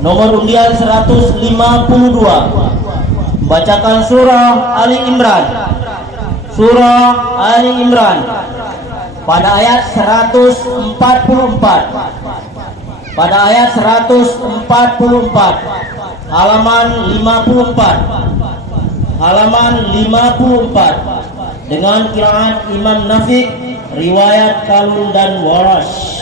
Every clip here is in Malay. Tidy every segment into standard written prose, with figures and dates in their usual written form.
nomor undian 152. Bacakan surah Ali Imran. Surah Ali Imran pada ayat 144. Pada ayat 144, halaman 54. Halaman 54 dengan qiraat Imam Nafi', riwayat Qalun dan Warash.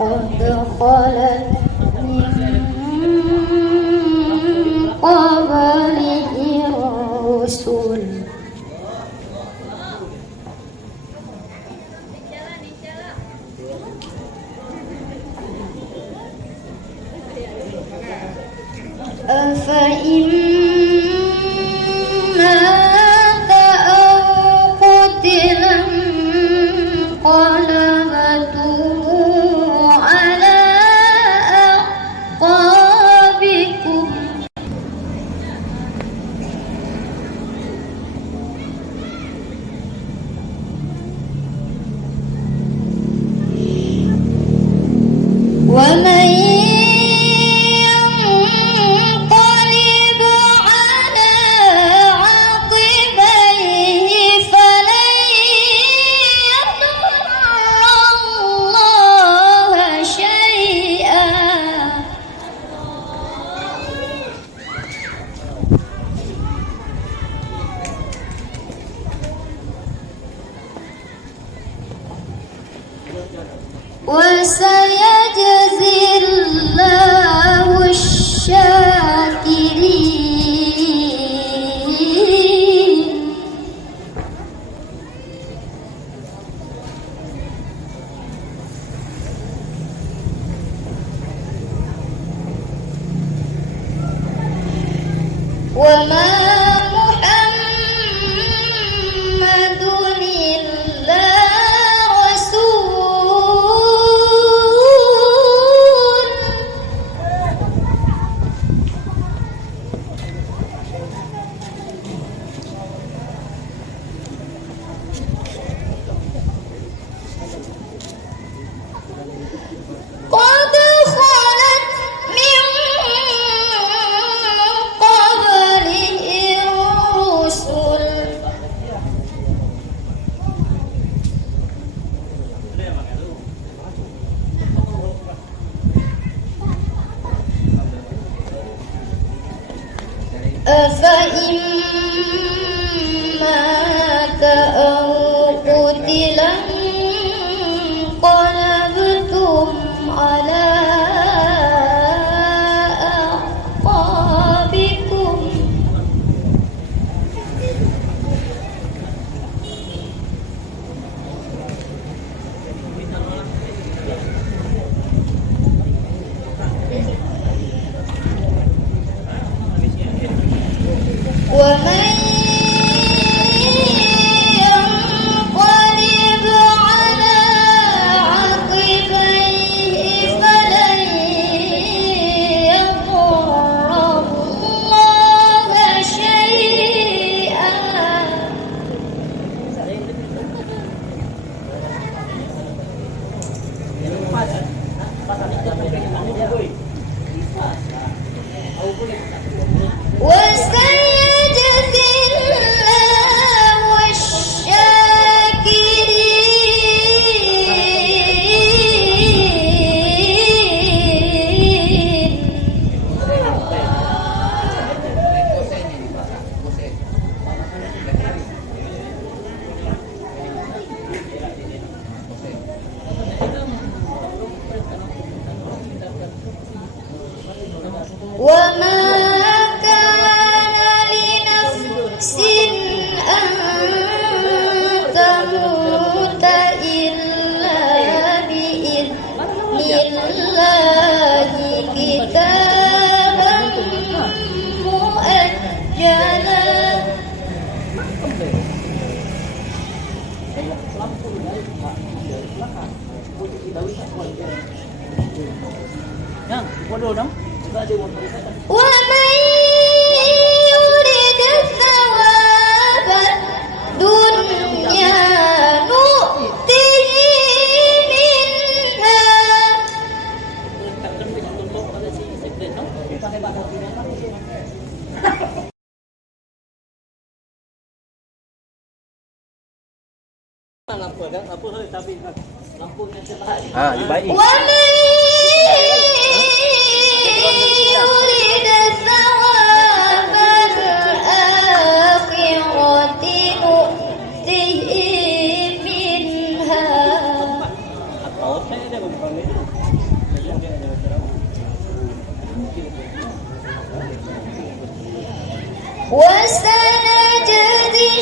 قد خلت من قبله الرسل أفإن مات أو قتل انقلبتم على أعقابكم ومن ينقلب على عقبيه فلن يضر الله شيئا وسيجزي الله الشاكرين وما محمد إلا رسول قد خلت من قبله الرسل أفإن مات أو قتل انقلبتم على أعقابكم ومن الله كتابا مؤجلا ومن يرد ثواب الدنيا نؤته منها ومن يرد ثواب الآخرة نؤته منها وسنجزي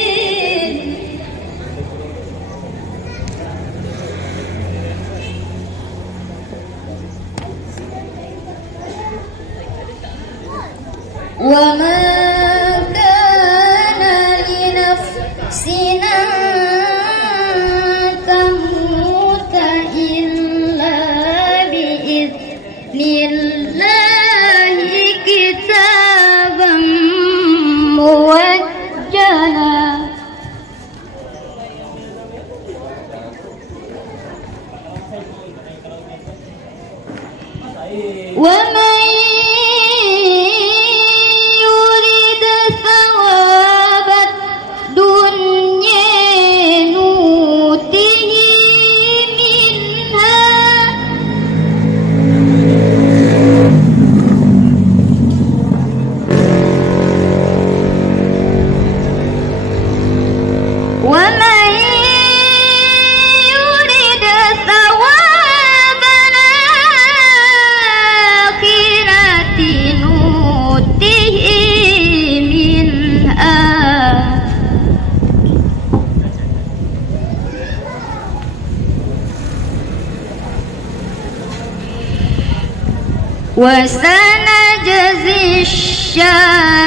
الشاكرين وما كان لنفس أن تموت إلا بإذن الله كتابا موجلا ومن يرد ثواب الدنيا نؤته منها ومن يرد ثواب الآخرة نؤته منها وسنجزي الشاكرين